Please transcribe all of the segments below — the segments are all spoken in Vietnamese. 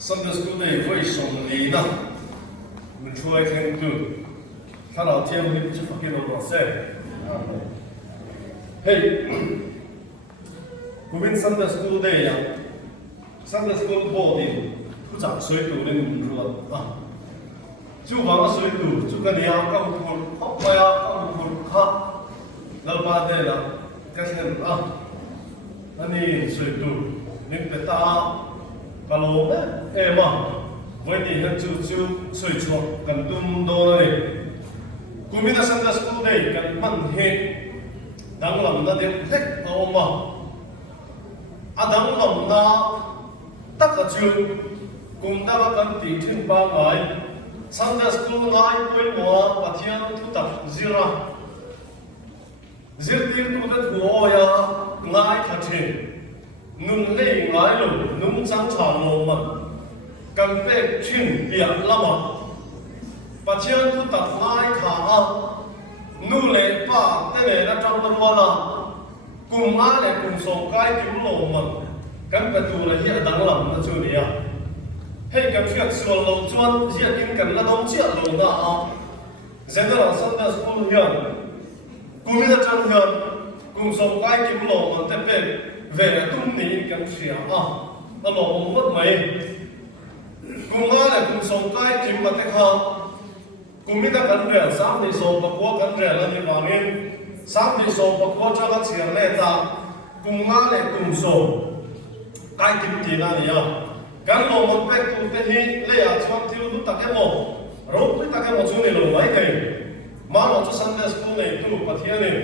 Sunday school day với sòng lý nè, mình chơi thêm từ,ถ้าเราเที่ยวนี้จะฟังกันเราเสร็จเฮ้ยกูเป็น Sunday school day อ่ะ Sunday school body ผู้จัดสวยตัวนึงรู้อ่ะจู่ว่าสวยตัวจู่กันเนี่ยก็คุณฮอกไปอ่ะก็คุณฮะแล้วบ้านเดียร์ก็เช่นอ่ะอันนี้สวยตัวนี่เป็นตาปลาโลมเอ๋มาวันนี้นั่นจู่สวยชัวกันตุ้มโดนเลยกูมีแต่ Sunday school day กันมันเฮดังลำนั้นเด็กเล็กเอามาดังลำนั้นตักกระจุยกุมตากันตีทิ้งบางไง Sunday school ไงคุยมัวปะเทียนทุตักจีระจีตีตุเด็ดหัวยาไงขัดเชนนุ่งเล่ไงลงนุ่งจังชาโลมันกันเป็ดชิ้นเปียกละมั้งปะเทียนทุตักไงขานู่นเลยป้าเต้นเลยนะจังตะวันละกุมอาเลยกุมส่งไก่กินโลมันกันไปดูเลยที่ดังลำนั่นจู่เนี่ยให้กันเชื่อส่วนลงจวนที่กินกันแล้วต้องเชื่อลงนะเจ้าเราสันติสุขเฮียนกุมมีแต่จังเฮียนกุมส่งไก่กินโลมันแต่เป็นเวรตุ้มนี้กันเชื่อแล้วลงมัดไหมกุมอาเลยกุมส่งไก่กินมาแต่ข้าวกุมมีแต่กันเรียนสามในส่งประกวดกันเรียนแล้วนี่ว่าเงินสามในส่งประกวดจะมาเชียร์เล่ตากุมอาเลยกุมส่งไก่กินที่นั่นเนี่ยกันลงมันเป็กตัวเต็มที่เลี้ยชวนที่รู้ตักแค่หมดรู้ไม่ตักแค่หมดช่วงนี้ลงไหลเต็มมาเราจะ Sunday school ในตู้ปะเทียนนี่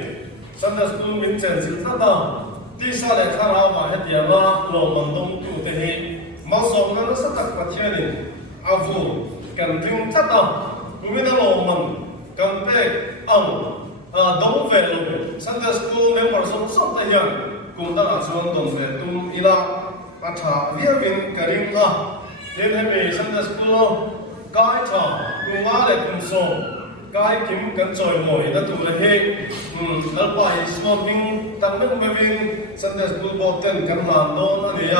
Sunday school มินเจนสิท่าตาที่สาเหตุข้าเรามาให้เดียว่าลงมันต้องตู้เต็มที่มาส่งนั้นสักตักปะเทียนนี่อาฟูกันถึงท่าตากูไม่ได้ลงมันกันเป็กดงเวลง Sunday school เนี่ยมาส่งสักแต่ยังกูตั้งชวนดงเวลตุ้มอีละปัจจัยเรียกเป็นกระดิ่งละเรื่องให้มี Sunday school กายท่ากุมารเลยกุมส่งกายกิมกันจอยมวยนั่นตัวเลยแล้วไปสมองตั้งแต่เมื่อวิ่ง Sunday school บอเต็นกันมาโน่นนี่ย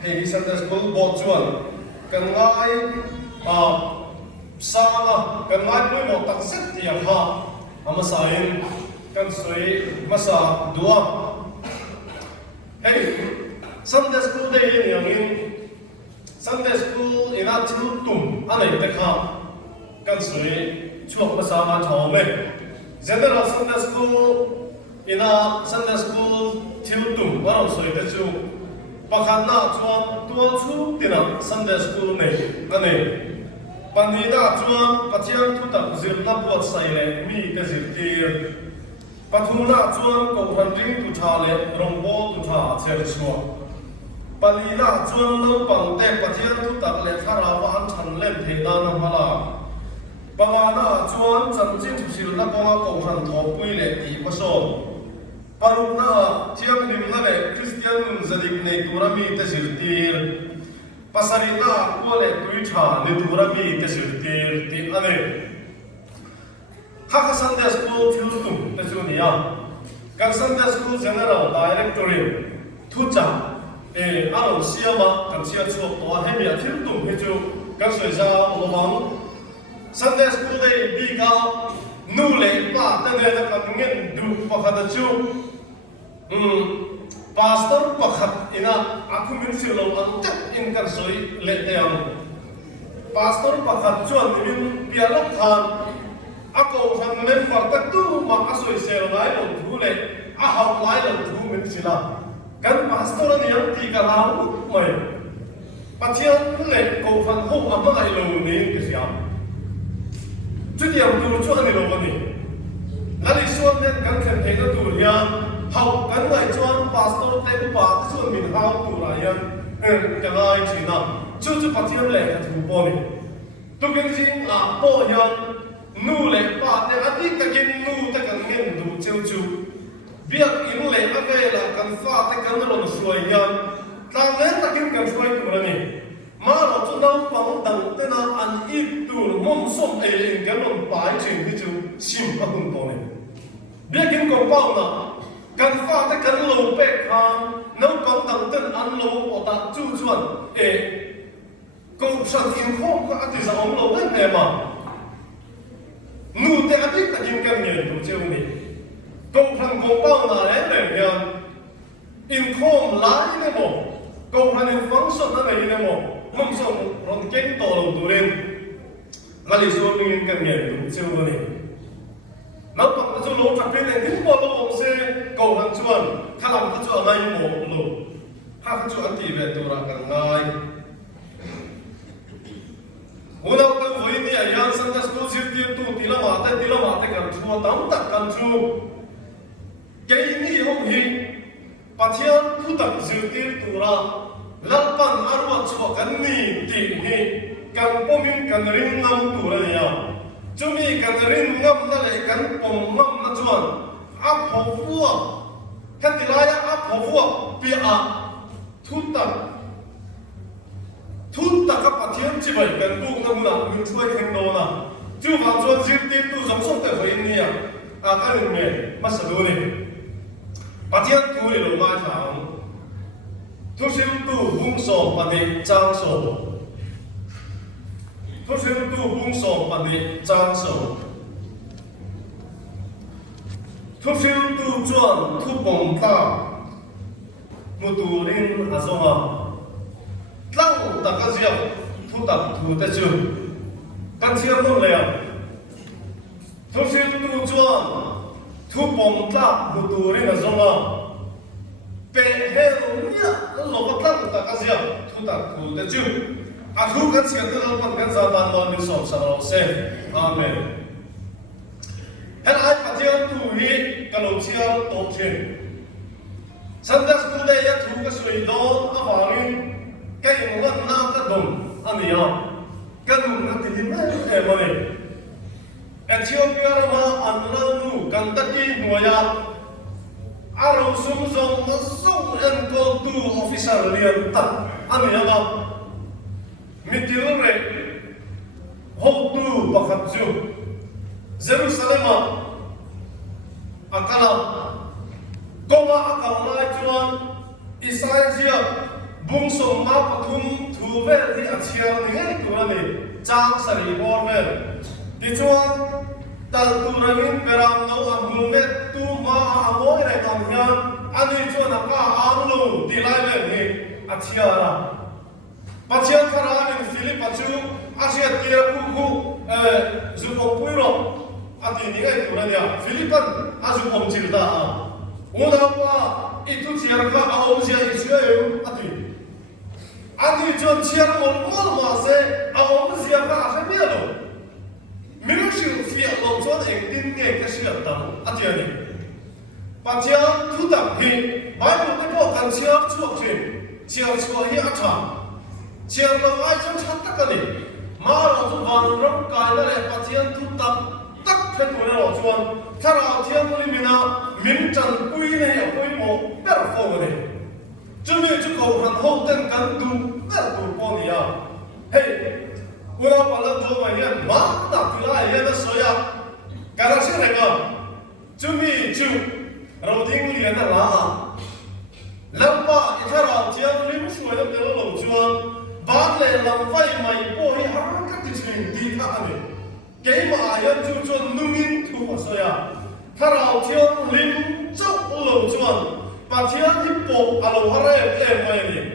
ให้ Sunday school บอจวนกันง่ายสร้างกันง่ายไม่หมดตั้งเสร็จที่ฮะมาใส่กันสวยมาใส่ดัวเฮ้ยSunday school day yang ini Sunday school ina tiltum ane dekha kan sui chuak bersama thome general Sunday school ina Sunday school tiltum warau sui te chu pakhat na chuan tuan chu tina Sunday school nei ane panina chuan pathian thu tak zir na buat sai le mi te zir tir pathuna chuan ko han ring tu tha le rongbo tu tha cher chuak Palila chuan lo pang te pathian thu tak le thara wan than lem the da na hala pangana chuan chanchin thusil na konga ko han thopui le ti pasom paruna thiam lim na le Christian nun zadik nei turami te sirtir pasarina ko le tuitha ni turami te sirtir ti ane ha Sunday school thiltum te chunia kan Sunday school general directorate thucha alo siama kan sia chuak to he mi athil tum he chu kan soi za lomang Sunday school day bi ka nu le pa ta ne ta kan ngen du pakhat chu pastor pakhat ina aku min sil lo an tak in kan soi le te ang pastor pakhat chuan min pialok khan ako han men par ta tu ma asoi sel lai lo thu le a hau lai lo thu min sila kan pastor ni yang ti ka lau mai pathian le ko fan ho ama ai lo ni ke sia chu tiam tu chu ani lo ni lali suan nen kan khan the ka tu ya hau kan ngai chuan pastor te pa chuan min hau tu la yan ka ngai chi na chu pathian le ka thu po ni tu ken jing a po yan nu le pa te ati ka kin nu ta kan ngen du cheu chu biak in le avela kan fa te kan ron suai yan tang le takin kan suai tu rani ma ro chu nau pang dang te na an I tu mom som e in kan ron pai chin hi chu sim pa hun to ne biak in ko pau na kan fa te kan lo pe khan nau pang dang ten an lo o ta chu chuan công sản in khô có thì sao ông lâu đấy nè mà nụ tè biết là những cái người tụ chiêu này công sản công bao là đấy để nhận in khô lái này một công sản in phóng xuất nó này này một mong sống còn kén tổ đầu tụ đêm là lý do những cái người tụ chiêu này nó bằng cái số lỗ chặt bên này những bộ lỗ bóng xe cầu hàng chuồn khá làm cái chuồn này một lỗ hai cái chuồn thì về tụ ra càng ngay hôm nay tôi với đi ở nhà sân đất school city tu tila mata kan chua tam tak kan chu cái ni hong hi pathian thu tak zir tir tura lalpan arwa chua kan ni ti hi kan pomin kan ring ngam tura ya chumi kan ring ngam na le kan pom ngam na chuan a phofua hetilaya a phofua pi a thu tak các pathian chỉ vậy cần tu năm nào mình chơi thành đồ nào chưa vào cho giết tiếp tu giống sống tại với India các người nghề Macedonia pathian tu để đồ mai thảo tu sinh tu bung sổ bản địa trang sổ tu sinh tu bung sổ bản địa trang sổ tu sinh tu chuẩn tu bồng ta một tu đến azoma lăng ta cái gì thu tập thu tới chưa căn chiêm luôn liền thu xin tu chuan thu bom ta thu tu lên là giống à pe heo nhá lộc lăng ta cái gì thu tập thu tới chưa thu căn chiêm tới đâu bằng căn gia ban lo mình sòng sòng lo xem amen hãy ai phát triển tu hi cái lối chiêm tốt trên Sunday school đây ya thu cái suy đón ở vào cái ngân nam cái đồng anh nhớ cái đồng nó thì mấy em ơi Ethiopia mà anh lâu nu cần tất nhiên mua ya alo sum sum nó sum em có tu official liền tập anh nhớ không mitir này hậu tu bạc hạt Jerusalem akala công akal lai chuan Isaiah bung som ma pathum thu ve hi achhiar ni ngai tur ani chang sari bor ve ti chuan tal tu rawin peram no amu me tu ma amoi re kam hian ani chuan ka amlu ti lai ve ni achhiara pachian khara ni Philip achu asia tira ku zu ko puiro ati ni ngai tur ani Philipan azu om childa una pa itu chiar ka om sia Israel ati anh chọn chiar một mà sẽ ông gì cả sẽ biết rồi mình sự việc làm cho anh tin nghe cái sự tâm anh chị bà chiar thu tập hi bài một cái bộ cần chiar chuộc chuyện chiar chuộc hi ăn chả chiar làm ai trong chặt tất cả này màเราจะวางร่างกายนั่นแหละbà chiar thu tập tất cảตัวเราชวนถ้าเราเที่ยวไม่มีนะมิ้นจันปุยเนี่ยอย่าปุยโมเปิดโฟมเลยจุดนี้จุดเขาหันห้องเต้นกันดูเปิดตัวปนยาเฮ้ยเวลาปลัดตัวมาเนี่ยมาหนักที่ไรเนี่ยนะสวยอ่ะการรักษาอะไรกันจุดนี้จุดเราทิ้งเรียนนั่นละลำป้าถ้าเราเที่ยวริมสวยแล้วเดี๋ยวเราชวนบ้านเลยลำไฟใหม่โป้ให้หากันที่สิ่งดีท่านี้เกี่ยมาอย่างจุดชวนนุ่มินถูกสวยอ่ะถ้าเราเที่ยวริมจุดเราชวนปัจจัยที่ปกอารมณ์อะไรเอ็มไม่เนี่ย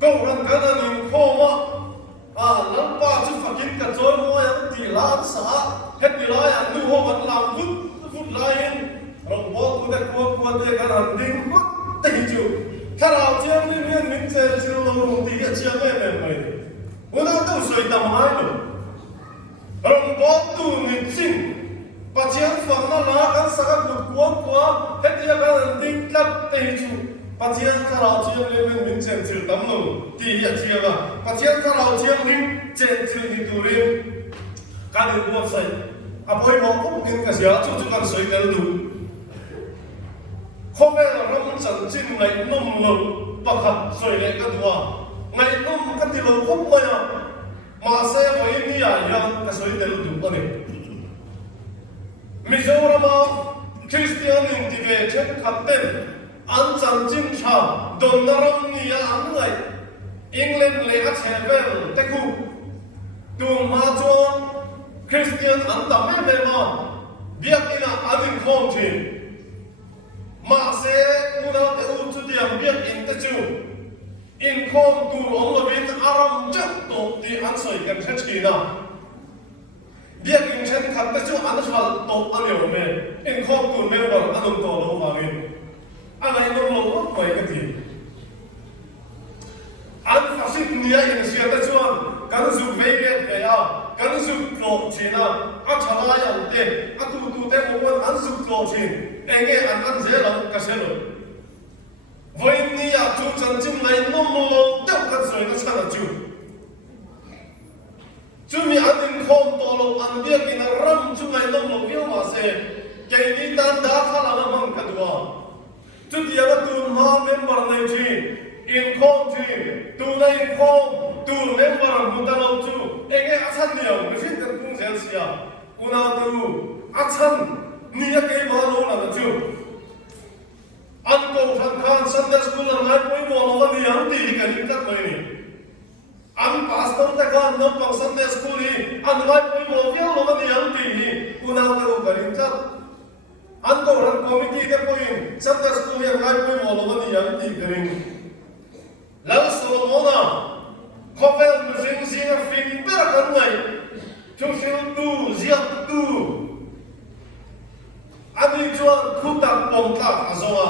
ก็รังกันนั่งข้อมาลำป้าจุดฝักกินกับโจยมวยตีลาสาเฮ็ดตีลายดูหัวมันลำฟุดลายเราบอกกูได้กูได้กันหันดิ้งมัดตีจูถ้าเราเที่ยวนี่เนี่ยมิ้นเจอชิลล์ลงตีเชี่ยวไม่เป็นไปวันนั้นต้องสวยตามให้ดูเราบอกตูมิ้นซิงปัจจัยฝั่งนั้นละกันสักกุดกวนเฮ็ดตีกันดิ้งลับตีจูปัจจัยถ้าเราเที่ยวนี่มิ้นเจอชิลล์ตามลงตีเชี่ยวกันปัจจัยถ้าเราเที่ยวนี่เจอชิลล์นี่ดูเรื่องการดูว่าใส่อาพอยมองก็กินกันเสียจู่ๆกันสวยกันดูข้อแม้เราต้องจัดจิ้มในนุ่มเราปะขัดสวยเลยกันว่าในนุ่มกันที่เราคบมาเนี่ยมาเสียไว้นี่อย่างกันสวยเดี๋ยวดูกันเนี่ยมิโซรามาคริสเตียนอินทิเวเชนขัดเต็มอันจัดจิ้มชาดอนนารมนี่อย่างไร England le a chevel te khu tu ma chuan Christian an ta me ma biak ina adin khom thin ma se una te u chu diam biak in te chu in khom tu ong lovin aram chak to ti an soi kan thachina biak in chen khat te chu an swal to anyo me in khom tu me bor anum to lo wangin anai no lo koi ka ti an fasit nia in sia te chuan kan zu vei ve ya kan zu lo china a thala yang te a tu te mo wan an zu lo chin enge an zelo ka selo voi ni ya chu chan chim lai no mo te ka soi ka chana chu chu mi an in khom to lo an bia ki na ram chu mai no lo vio ma se ke ni tan da khala na mang ka duwa chu dia na tu ma member nei chi in khom chi tu nei khom tu member mu ta lo chu enge asan ni ang sin kan kung sel sia una tu asan ni ya ke ma lo na chu an ko khan khan Sunday school na mai poi mo lo ni ang ti ka ni kat mai ni an pastor ta khan no pang Sunday school ni an mai poi mo via lo ni ang ti ni una tu ka rin kat an ko ran committee ke poi Sunday school ni mai poi mo lo ni ang ti ka rin Lal Solomona Kovel Musing Zinga Fin Berakan Ngai Chufil Tu Ziak Tu Ani Chuan Kutak Pongtak Azawa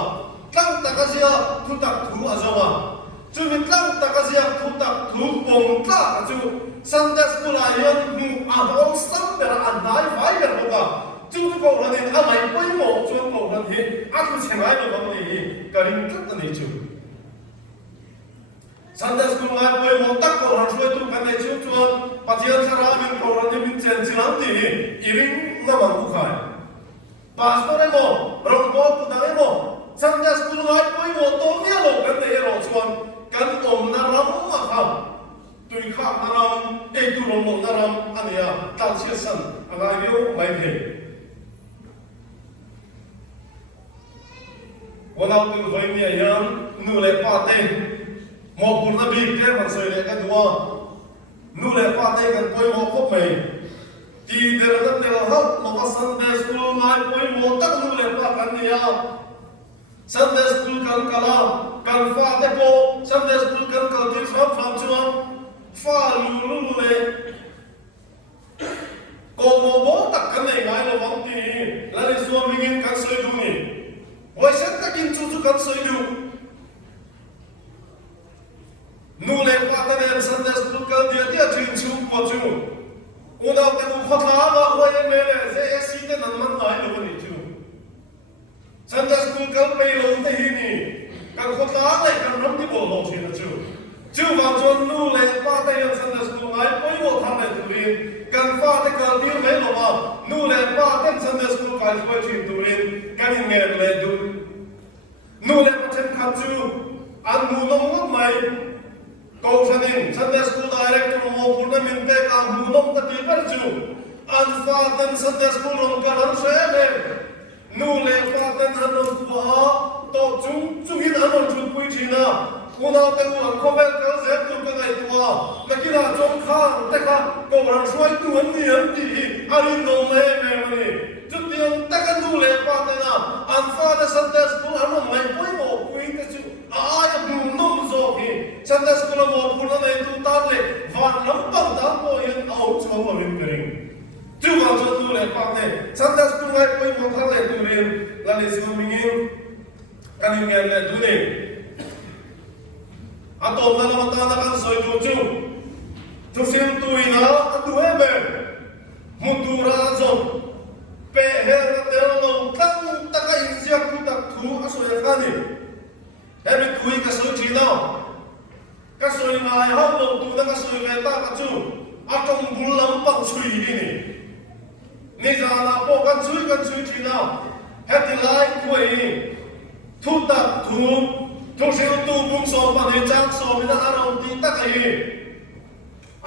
Tlang Takazia Kutak Tu Azawa Chumi Tlang Takazia Kutak Tu Pongtak Azu Sunday School Ayan Nu Ahong Sambera Anai Vaiber Boka Chu Ko Ranin Amai Poi Mo Chuan Ko Ran Hi Aku Chengai Lo Bang Ni Karim Kat Ani Chu Sunday school ngai poi mo tak ko han soi tu kan nei chu chuan pathian sara min ko ran ni min chen chilang ti iring na mang ku khai pastor mo rong bo tu dai mo Sunday school ngai poi mo to nia lo kan nei ro chuan kan om na ram ma kha tui kha na ram ei tu rom na ram ania tal sia san angai rio mai phe wanau tu voi mi ayam nu le pa te mo pur na big ke man soi le ka duwa nu le pa te kan poi mo ko mai ti der na te ha mo ka Sunday school ngai poi mo tak nu le pa kan nia Sunday school kan kala kan fa te po Sunday school kan kal ti fa fa chuan fa lu le ko mo bo tak kan nei ngai lo wang ti la le so mingin kan soi du ni wai set ka kin chu kan soi du nu le pa ta ne Sunday school kan dia dia chin chu ko chu una te ku khotla ma ho ye me le se si te nan man ngai lo ni chu Sunday school kan pe lo te hi ni kan khotla lai kan ram ti bo lo chi na chu chu wa chon nu le pa ta ne Sunday school ngai poi mo tham le tu rin kan fa te kan ti me lo ma nu le pa te Sunday school kai poi chi tu rin kan nge le du nu le pa chen khan chu an nu long lo mai Kau sanin Sunday school director mo purna min pe ka hunong ta paper chu an fa tan Sunday school ron ka ran se le nu le fa tan hanon wa to chung in hanon chu pui thina kuna te u an khovel ka ze tu ka ngai tua nakina chong khang te kha ko ran swai tu an ni an ti arin no me me chu tiang ta ka nu le pa ta na an fa ta Sunday school hanon mai poi mo pui ka chu ai bu nom zo hi Sunday school mo purna nei tu tar le van lam pang da ko yin au chho ma rin kering chu wa cho tu le pa ne Sunday school ngai poi mo thar le tu rin la le su mingin kan nge le du ne atom na la ta na kan soi du chu tu sim tu ina atu e be mu tu ra zo pe he na te lo kan ta ka in sia ku ta thu a so ya ka ni Every week ka so chi no ka so ngai ha lo tu na ka so ve ta ka chu a tong bul lam pang chui ni za na po kan chui chi no he ti lai kui thu ta thu thu siêu tu bung so pa ne chang so mi na arong ti ta kai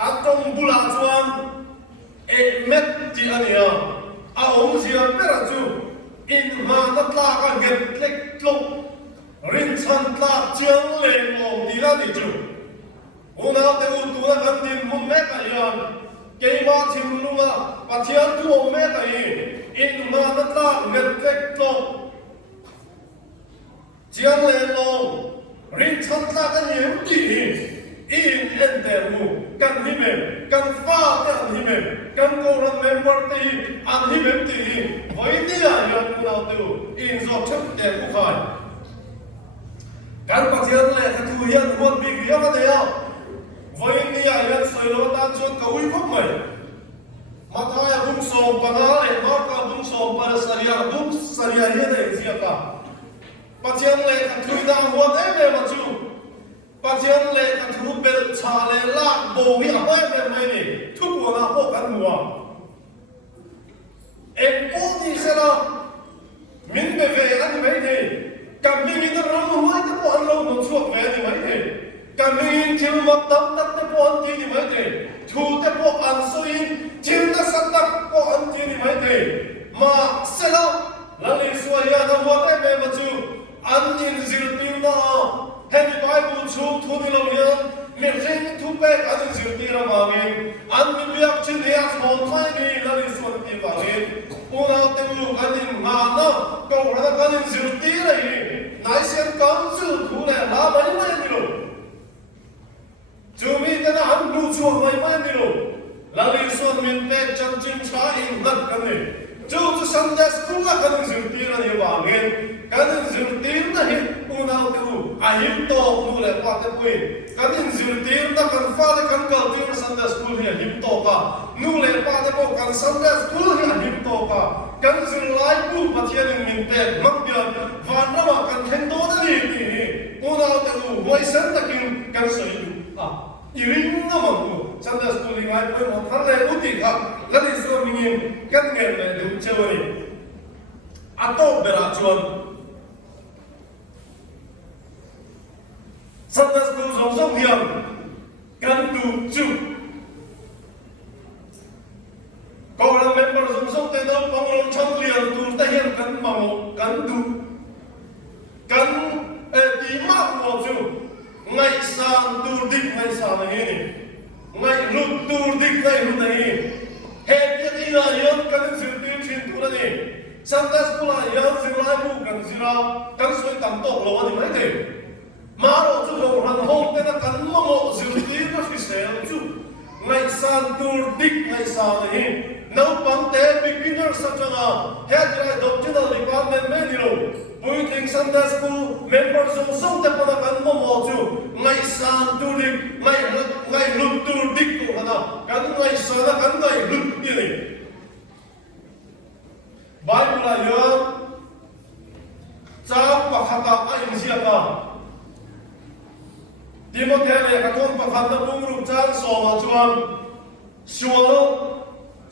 a tong bul a chuan e met ti ania a ong sia pera chu in ma na tla ka get lek tlok rin chan tla chiang le mo di la di chu una te u tu na kan din mun me ka yan ke ma thim lu na pathian tu me ka hi in ma na ta met tek to chiang le lo rin chan ta kan yem ki in ende mu kan hi me kan fa kan hi me kan ko ran member ti an hi me ti voi ni ya yan na tu in zo chak te ku khai kan pathian le ka tu yan hot bi ya ka de ya voi ni ya yan soi lo ta chon ka ui khop mai mataya bung som panale ma ka bung som para saria he de zia ka pathian le ka tu da hot e ma chu pathian le ka thu bel cha le la bo hi a mai mai ni thu ko na po kan muwa e po ni sela min be ve an mai ni kam mi ni ram ho ta po an lo no chuak ve ni mai ni kam mi thil mak tam tak te po an ti ni mai ni thu te po an so in thil na sa tak po an ti ni mai ni ma sela la ni so ya da ho te me ma chu an in zil ti na Hemi Bible chu thu ni lo ya mi ring thu pe an zir ti ra ma mi an mi biak chin ya small khai ni la ni so ti ba ni una te lu kan in ma na ko ra kan in zir ti ra hi nai sian kam chu thu le la mai mai ni lo chu mi te na an lu chu mai mai ni lo la ni so min pe cham chin cha in lat kan ni chu Sunday school la kan in zir ti ra ni ba ni kan in zir ti na hi una te lu ahim to mu le pa te pui kan in zir tir na kan fa le kan kal tir Sunday school hi ahim to ka nu le pa te po kan Sunday school hi ahim to ka kan zir lai pu pathian in min te mak bian van ra ma kan khen do na ni una te lu voi san takin kan soi du iring na ma ku Sunday school hi ai pui mo thar le uti ka la ni so mingin kan ngel le du chewani ato bera chuan Sunday school song song hiam kan du chu ko la member song song te dau pang ron cham lian tu ta hiam kan ma mo kan du kan ti ma mo chu ngai sang tu dik ngai sa na hi ngai lut tu dik ngai lut na hi he ti ni la yon kan zir ti chin tu na ni Sunday school la yon zir lai bu kan zira kan soi tam to lo ani mai te Maro chu lo ran hong te na kan mo mo zil ti na fi sel chu ngai san tur dik ngai sa na hi no pang te beginner sa changa he drai doctoral department me ni lo pui thing Sunday school members so so te pa na kan mo mo chu ngai san tur dik ngai lut tur dik ko na kan ngai sa na kan ngai lut ni ni Bible la yo cha pa khata ai sia ka Timothy le ka thon pa khan na bung ru chan so ma chuan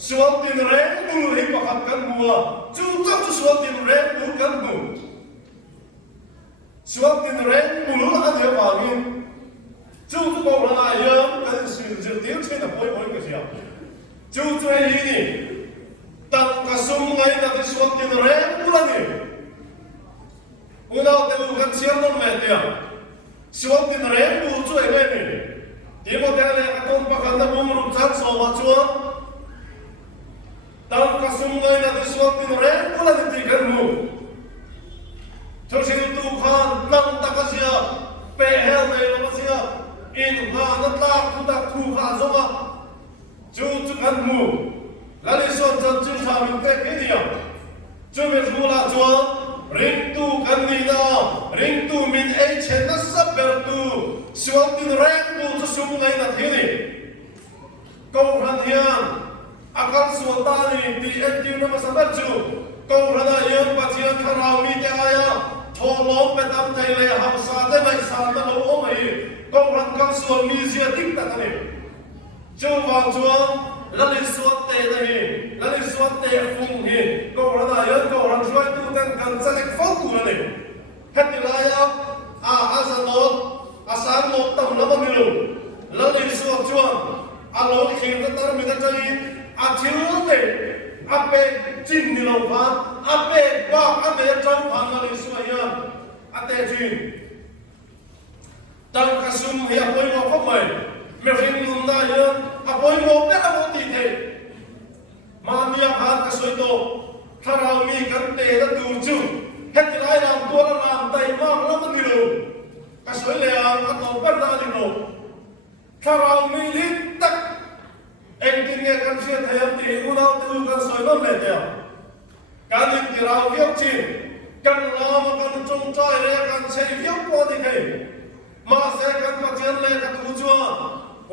sual tin ren bu hi pa khat kan mua chu sual tin ren bu kan bu sual tin ren bu lu ha de wa min chu ko ra na ya kan sin zir tin chen na poi ka sia chu ai ni tang ka sum ngai na de sual tin ren bu la ni una te bu kan siam no me te Sual tin ren bu chu ai le ni Timothy le aton pa kan na bung ru chan so ma chuan tang ka sum ngai na de sual tin ren bu la ni ti kan mu Thosil tu khan nang ta ka sia pe hel me lo sia in ha na ta tu ta thu kha zo ma chu kan mu la li so chan chin sa min te ke ni ya chu me thu la chuan ring tu kan ni na ring tu min ei chen na sab ber tu sual tin ren bu chu sum ngai na thi ni ko ran hian akal sual ta ni ti en ti na ma sa ber chu ko ran a yan pa chian kharau mi te aya tho lom pe tam thai le ham sa te mai sa na lo o mai ko ran kan sual mi zia tik ta ni chu wang chuan la li suat te na hi la li suat te phung hi ko ran a yan ko ran suai tu tan kan sa tek fo tu na ni het ti la ya a sa not a sa not tam na ba mi lo la li suat chuan a lo khin ta tar mi ta chai a thil te a pe chin ni lo pha a pe ba a me chang phan la li suai ya a te chin tang ka sum hi a poi mo ko mai me ring lum na yan apoi mo pe ka mo ti the ma mi a khan ka soi to tharau mi kan te na tu chu het lai lam to la lam tai ma lam ni lo ka soi le ang ka to pa na ni lo tharau mi li tak en tin nge kan sia thayam ti u na tu kan soi lo le te kan ni ti rau viok chin kan la ma kan chung chai le kan sei viok po ti the ma se kan ma chen le ka tu chu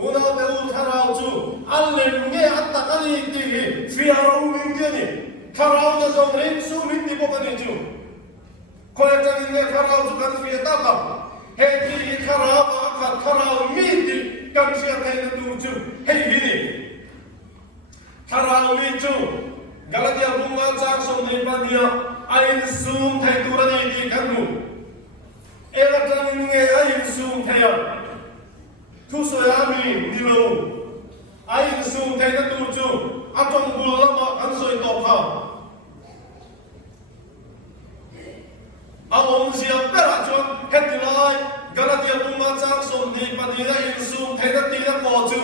u na te u tharau chu an le nge at ta ka ni ti fi rau mi ti ni tharau na jong rim su mi ti po ka ni chu ko le ta ni nge tharau chu kan fi ta ka he ti tharau ka tharau mi ti kan sia thai na tu chu he hi ni tharau mi chu Galatia bunga chang som nei pania ain sum thai tu ra ni ti kan mu era tang nge ain sum thai thu so ya mi ni lo ain sum thai na tu chu atong bul lama kan soi to kha awong sia pera chu hetilai Galatia bunga chang som nei pania ain sum thai na ti na ko chu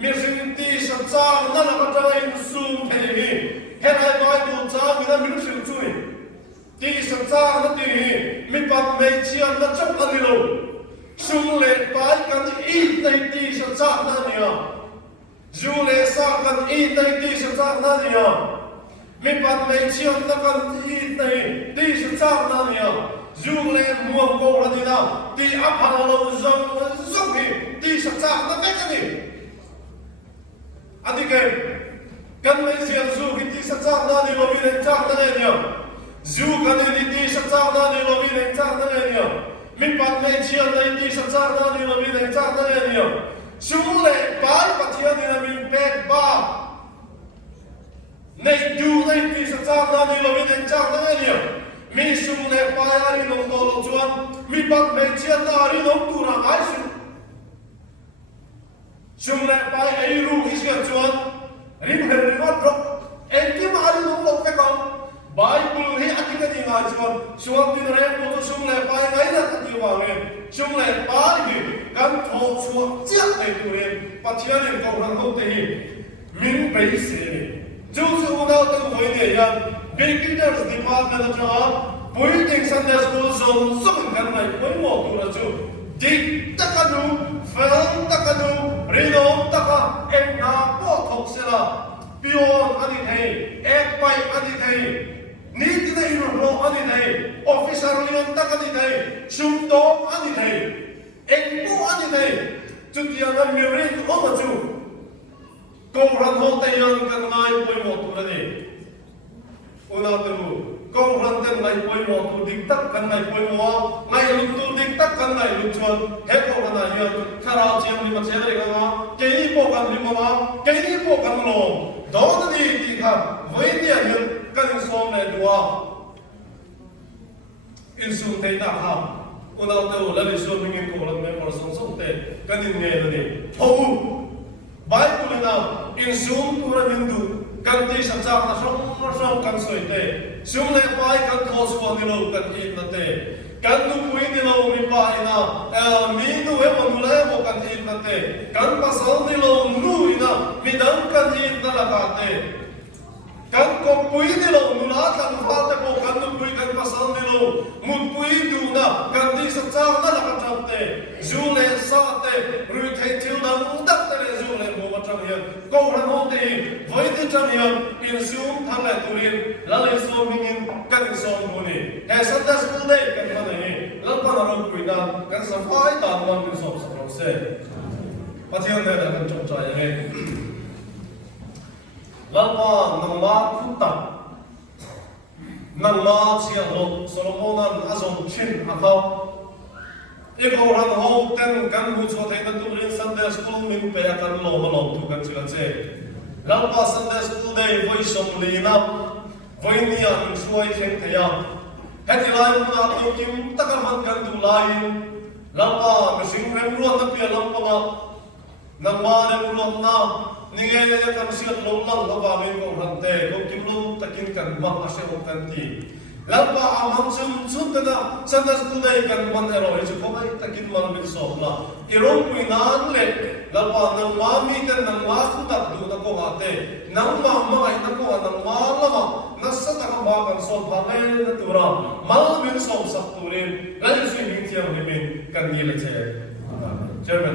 mi sin ti sa chang na na ka ain sum thai ni hết hai bài tu cha người ta mình chịu chui, đi sẵn sàng nó đi, mình bắt mấy chiên nó trong ăn đi luôn, sung lệ bài cần ít này đi sẵn sàng nó đi à, dù lệ sang cần ít này đi sẵn sàng nó đi à, mình bắt mấy chiên nó cần ít này đi sẵn sàng nó đi à, dù lệ muông cô là đi nào, đi áp hàng lâu dòng đi sẵn sàng nó cách cái gì, anh đi kèm kan mai sian zu ki ti sa cha na ni lo vi nen cha na ne zu kan ni ti sa cha na ni lo vi nen cha na ne mi pat mai chian nei ti sa cha na ni lo vi nen cha na ne su le pai pa chian ni na min pek ba nei du nei ti sa cha na ni lo vi nen cha na ne mi su le pai ari nong to lo chuan mi pat mai chian na ari nong tu na ai su le pai ai ru hi sia chuan rim her rivat rock enki mari nong lok pe kon bible hi atika ni nga chuan suam tin re ko to sum le pai ngai na ti wa le sum le pai ni kan tho chuak chiak nei tu re pathian ni ko ran ho te hi min pe se ni chu chu na to hoi ne yan beginners department of job pointing sunday school zone sum kan mai poi mo tu ra chu dik takanu fel takanu rino taka em na po thok sela pion ani thei ek pai ani thei ni ti na iro ro ani thei officer lion taka ani thei sum do ani thei ek po ani thei chutia na mirin o ma chu ko ran ho te yan kan nai poi mo tu ra ni una tu ko ran ten nai poi mo tu dik tak kan nai poi mo ngai lu tu dik tak kan nai lu chuan he ko ran na yan khara chiam ni ma che re ga ma ke ni po kan ni ma ke ni po kan lo do na ni ti kha voi ni yan kan som ne dua in sun te na ha una tu la ni so mi ko ran me por song song te kan ni ne ni ho Bible na in sun tu ra min du kan ti sa cha na song kan soi te sum le pai kan tho su ni lo kan ti na te kan nu pui ni lo mi pa ina mi nu e mo le mo kan ti na te kan pa sal ni lo nu ina mi dang kan ti na la ka te kan ko pui ni lo nu la kan fa te ko kan nu pui kan pa sal ni lo mu pui du na kan ti sa cha na la ka cha te zu le sa te ru thai thil da mu dak te le zu le mo ma cha hian ko ran ho te voi ti cha hian in sum thang la tu rin la le so mi nin kan so mu ni he Sunday school day kan ma ni lan pa na ro pui na kan sa fai ta ma min so sa ro se pathian ne la kan chong cha ye lan pa nang ma khu ta nang ma chia lo Solomon an azon chin a tho iko ran ho ten kan hu cho thai na tu rin Sunday school min pe kan lo ma lo tu kan chila che lan pa Sunday school day voi som li na voi ni an suai khen the ya heti lai na tu kim takar man kan tu lai lan pa mi sing rem ruan na pia lan pa ma nang ma rem ruan na ni nge kan siat lo lang ka ba min ko ran te ko kim lo takin kan ma a se o kan ti แล้วพอเอามันซุ่มแต่ละสันติสุขได้กันมันอร่อยจะก็ไม่ตะกินมันเป็นสองละกิโลกุยนานเลยแล้วพอนังว่ามีกันนังว่าสุดตัดดูตะโกว่าเตนังว่าไม่ตะโกว่านังว่าละมั้งนัสตะกว่ากันสอบพาเงินตัวเรามันเป็นสองสักตัวเองแล้วจะช่วยยิ่งเที่ยวให้เป็นกันมีเลยเช่เจอกัน